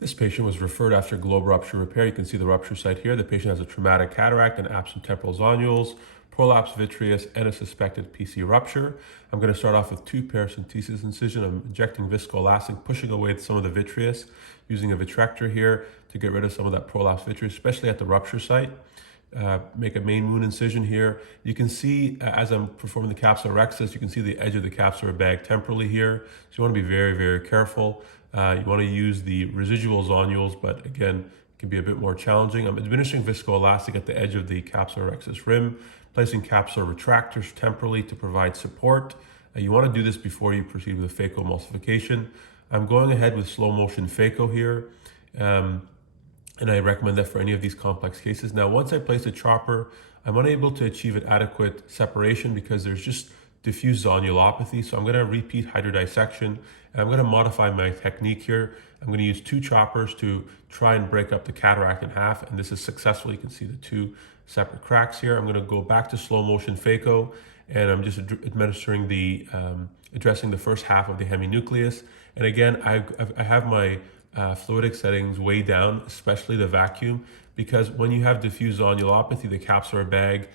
This patient was referred after globe rupture repair. You can see the rupture site here. The patient has a traumatic cataract and absent temporal zonules, prolapse vitreous, and a suspected PC rupture. I'm going to start off with two paracentesis incision. I'm injecting viscoelastic, pushing away some of the vitreous, using a vitrector here to get rid of some of that prolapse vitreous, especially at the rupture site. Make a main wound incision here. You can see as I'm performing the capsular rhexis, you can see the edge of the capsular bag temporally here. So you want to be very, very careful. You want to use the residual zonules, but again, it can be a bit more challenging. I'm administering viscoelastic at the edge of the capsular rhexis rim, placing capsular retractors temporally to provide support. You want to do this before you proceed with the phacoemulsification. I'm going ahead with slow motion phaco here. And I recommend that for any of these complex cases. Now, once I place a chopper, I'm unable to achieve an adequate separation because there's just diffuse zonulopathy. So I'm going to repeat hydrodissection, and I'm going to modify my technique here. I'm going to use two choppers to try and break up the cataract in half, and this is successful. You can see the two separate cracks here. I'm going to go back to slow motion phaco, and I'm just administering addressing the first half of the heminucleus. And again, I have my fluidic settings way down, especially the vacuum, because when you have diffuse zonulopathy, the capsular bag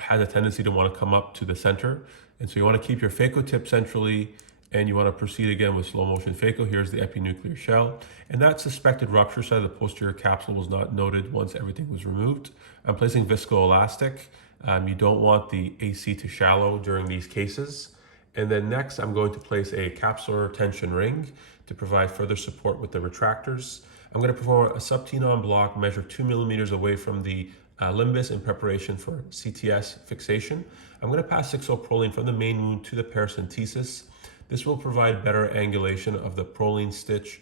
has a tendency to want to come up to the center. And so you want to keep your phaco tip centrally, and you want to proceed again with slow motion phaco. Here's the epinuclear shell. And that suspected rupture side of the posterior capsule was not noted once everything was removed. I'm placing viscoelastic. You don't want the AC to shallow during these cases. And then next, I'm going to place a capsular tension ring to provide further support with the retractors. I'm going to perform a subtenon block, measure 2 millimeters away from the limbus in preparation for CTS fixation. I'm going to pass 6-0-proline from the main wound to the paracentesis. This will provide better angulation of the proline stitch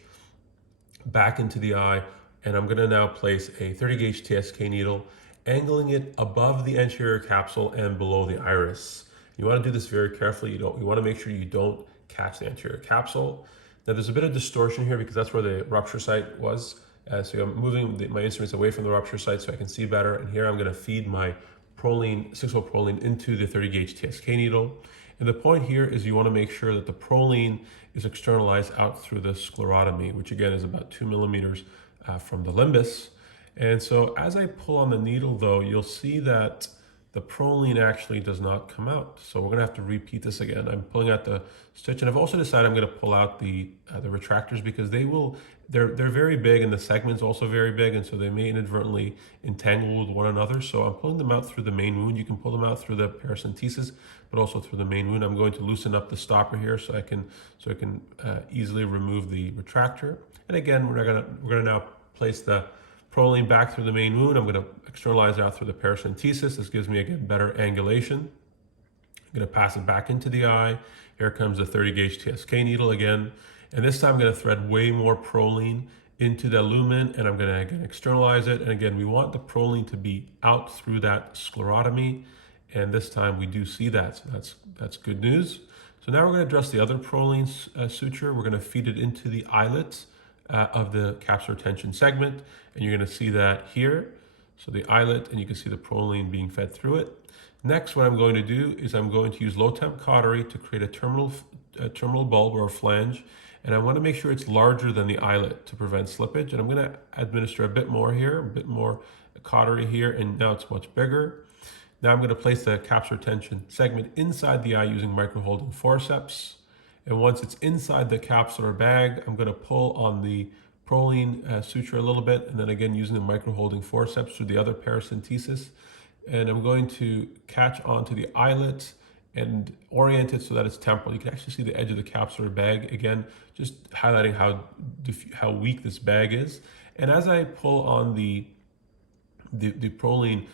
back into the eye. And I'm going to now place a 30 gauge TSK needle, angling it above the anterior capsule and below the iris. You want to do this very carefully. You want to make sure you don't catch the anterior capsule. Now there's a bit of distortion here because that's where the rupture site was. So I'm moving my instruments away from the rupture site so I can see better. And here I'm going to feed my proline, 6-0-proline into the 30 gauge TSK needle. And the point here is you want to make sure that the proline is externalized out through the sclerotomy, which again is about 2 millimeters from the limbus. And so as I pull on the needle though, you'll see that the proline actually does not come out. So we're going to have to repeat this again. I'm pulling out the stitch, and I've also decided I'm going to pull out the retractors because they're very big, and the segment's also very big, and so they may inadvertently entangle with one another. So I'm pulling them out through the main wound. You can pull them out through the paracentesis, but also through the main wound. I'm going to loosen up the stopper here so I can easily remove the retractor. And again, we're going to now place the proline back through the main wound. I'm going to externalize it out through the paracentesis. This gives me, again, better angulation. I'm going to pass it back into the eye. Here comes the 30 gauge TSK needle again. And this time I'm going to thread way more proline into the lumen, and I'm going to, again, externalize it. And again, we want the proline to be out through that sclerotomy. And this time we do see that, so that's good news. So now we're going to address the other proline suture. We're going to feed it into the eyelet of the capsular tension segment, and you're going to see that here. So the eyelet, and you can see the proline being fed through it. Next, what I'm going to do is I'm going to use low temp cautery to create a terminal bulb or a flange, and I want to make sure it's larger than the eyelet to prevent slippage. And I'm going to administer a bit more here, a bit more cautery here, and now it's much bigger. Now I'm going to place the capsular tension segment inside the eye using micro-holding forceps. And once it's inside the capsular bag, I'm going to pull on the proline suture a little bit, and then again using the micro-holding forceps through the other paracentesis. And I'm going to catch onto the eyelet and orient it so that it's temporal. You can actually see the edge of the capsular bag, again, just highlighting how weak this bag is. And as I pull on the proline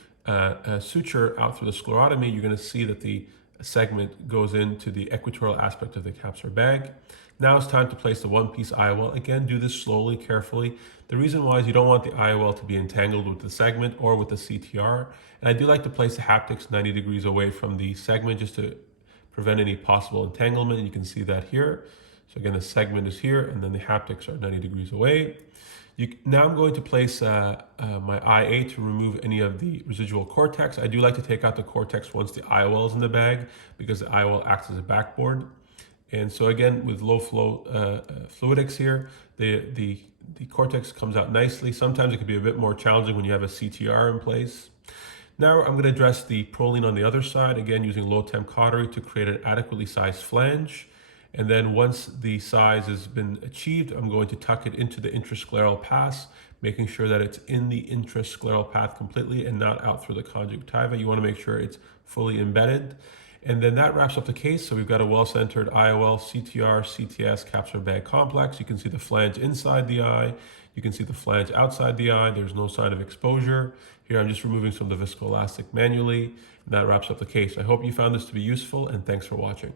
suture out through the sclerotomy, you're going to see that the segment goes into the equatorial aspect of the capsular bag. Now it's time to place the one-piece IOL. Again, do this slowly, carefully. The reason why is you don't want the IOL to be entangled with the segment or with the CTR. And I do like to place the haptics 90 degrees away from the segment just to prevent any possible entanglement. You can see that here. So again, the segment is here, and then the haptics are 90 degrees away. Now I'm going to place my IA to remove any of the residual cortex. I do like to take out the cortex once the IOL is in the bag because the IOL acts as a backboard. And so again, with low flow fluidics here, The cortex comes out nicely. Sometimes it can be a bit more challenging when you have a CTR in place. Now I'm going to address the proline on the other side, again using low temp cautery to create an adequately sized flange. And then once the size has been achieved, I'm going to tuck it into the intrascleral pass, making sure that it's in the intrascleral path completely and not out through the conjunctiva. You want to make sure it's fully embedded. And then that wraps up the case. So we've got a well-centered IOL, CTR, CTS capsular bag complex. You can see the flange inside the eye. You can see the flange outside the eye. There's no sign of exposure. Here I'm just removing some of the viscoelastic manually. And that wraps up the case. I hope you found this to be useful, and thanks for watching.